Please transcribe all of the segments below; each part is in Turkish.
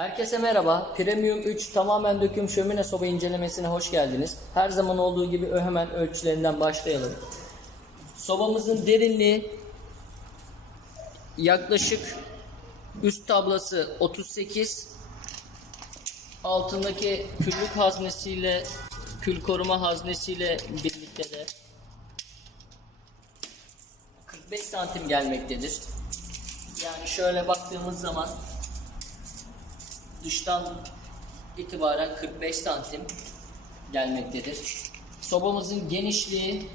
Herkese merhaba. Premium 3 tamamen döküm şömine soba incelemesine hoş geldiniz. Her zaman olduğu gibi hemen ölçülerinden başlayalım. Sobamızın derinliği yaklaşık üst tablası 38, altındaki küllük haznesiyle, kül koruma haznesiyle birlikte de 45 santim gelmektedir. Yani şöyle baktığımız zaman dıştan itibaren 45 santim gelmektedir. Sobamızın genişliği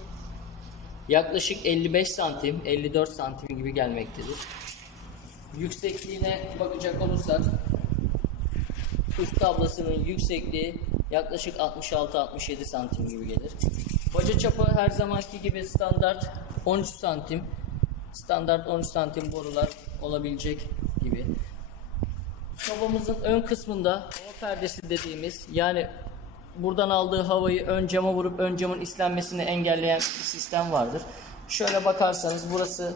yaklaşık 55 santim, 54 santim gibi gelmektedir. Yüksekliğine bakacak olursak üst tablasının yüksekliği yaklaşık 66-67 santim gibi gelir. Baca çapı her zamanki gibi standart 13 santim. Standart 13 santim borular olabilecek gibi. Sobamızın ön kısmında hava perdesi dediğimiz, yani buradan aldığı havayı ön cama vurup ön camın islenmesini engelleyen bir sistem vardır. Şöyle bakarsanız burası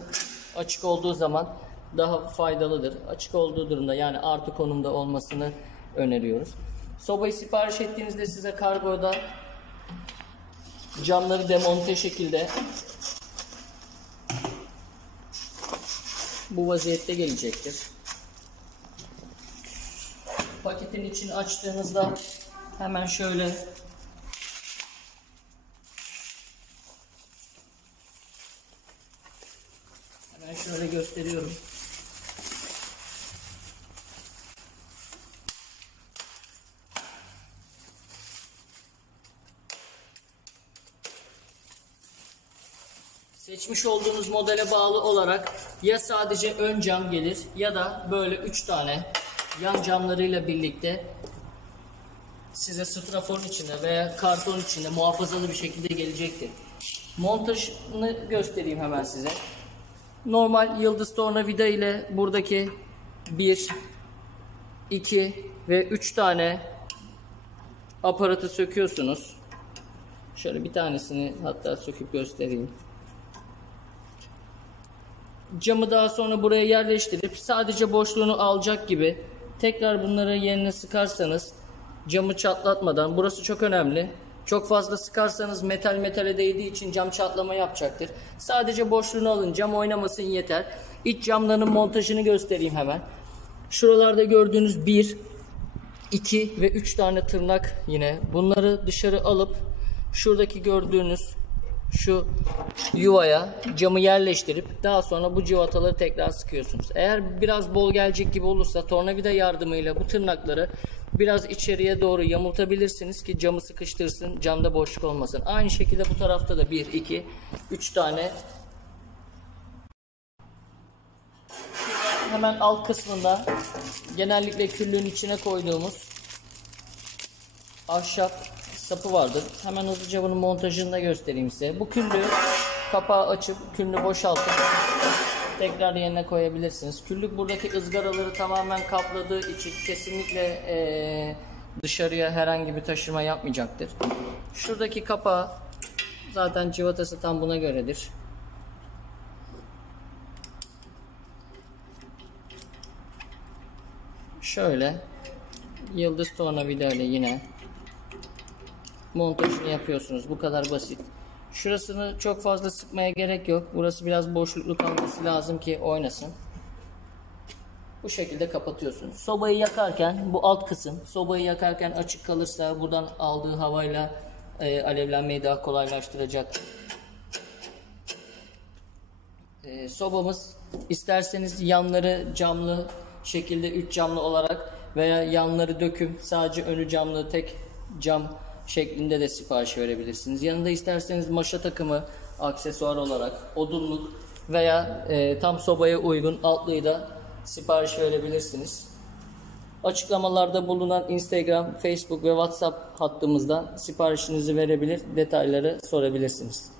açık olduğu zaman daha faydalıdır. Açık olduğu durumda, yani artı konumda olmasını öneriyoruz. Sobayı sipariş ettiğinizde size kargoda camları demonte şekilde bu vaziyette gelecektir. Paketin içini açtığınızda hemen şöyle gösteriyorum. Seçmiş olduğunuz modele bağlı olarak ya sadece ön cam gelir ya da böyle 3 tane yan camlarıyla birlikte size straforun içinde veya karton içinde muhafazalı bir şekilde gelecektir. Montajını göstereyim hemen size. Normal yıldız tornavida ile buradaki 1, 2 ve 3 tane aparatı söküyorsunuz. Şöyle bir tanesini hatta söküp göstereyim. Camı daha sonra buraya yerleştirip sadece boşluğunu alacak gibi tekrar bunları yerine sıkarsanız camı çatlatmadan, burası çok önemli. Çok fazla sıkarsanız metale değdiği için cam çatlama yapacaktır. Sadece boşluğunu alın, cam oynamasın yeter. İç camların montajını göstereyim hemen. Şuralarda gördüğünüz 1, 2 ve 3 tane tırnak yine. Bunları dışarı alıp şuradaki gördüğünüz şu yuvaya camı yerleştirip daha sonra bu civataları tekrar sıkıyorsunuz. Eğer biraz bol gelecek gibi olursa tornavida yardımıyla bu tırnakları biraz içeriye doğru yamultabilirsiniz ki camı sıkıştırsın, camda boşluk olmasın. Aynı şekilde bu tarafta da 1, 2, 3 tane. Hemen alt kısmında genellikle küllüğün içine koyduğumuz ahşap sapı vardır. Hemen hızlıca bunun montajını da göstereyim size. Bu küllüğü kapağı açıp küllüğü boşaltıp tekrar yerine koyabilirsiniz. Küllük buradaki ızgaraları tamamen kapladığı için kesinlikle dışarıya herhangi bir taşıma yapmayacaktır. Şuradaki kapağı zaten civatası tam buna göredir. Şöyle yıldız tornavida ile yine montajını yapıyorsunuz. Bu kadar basit. Şurasını çok fazla sıkmaya gerek yok. Burası biraz boşluklu kalması lazım ki oynasın. Bu şekilde kapatıyorsunuz. Sobayı yakarken bu alt kısım, sobayı yakarken açık kalırsa buradan aldığı havayla alevlenmeyi daha kolaylaştıracaktır. Sobamız isterseniz yanları camlı şekilde 3 camlı olarak veya yanları döküm sadece önü camlı tek cam şeklinde de sipariş verebilirsiniz. Yanında isterseniz maşa takımı aksesuar olarak odunluk veya tam sobaya uygun altlıyı da sipariş verebilirsiniz. Açıklamalarda bulunan Instagram, Facebook ve WhatsApp hattımızdan siparişinizi verebilir, detayları sorabilirsiniz.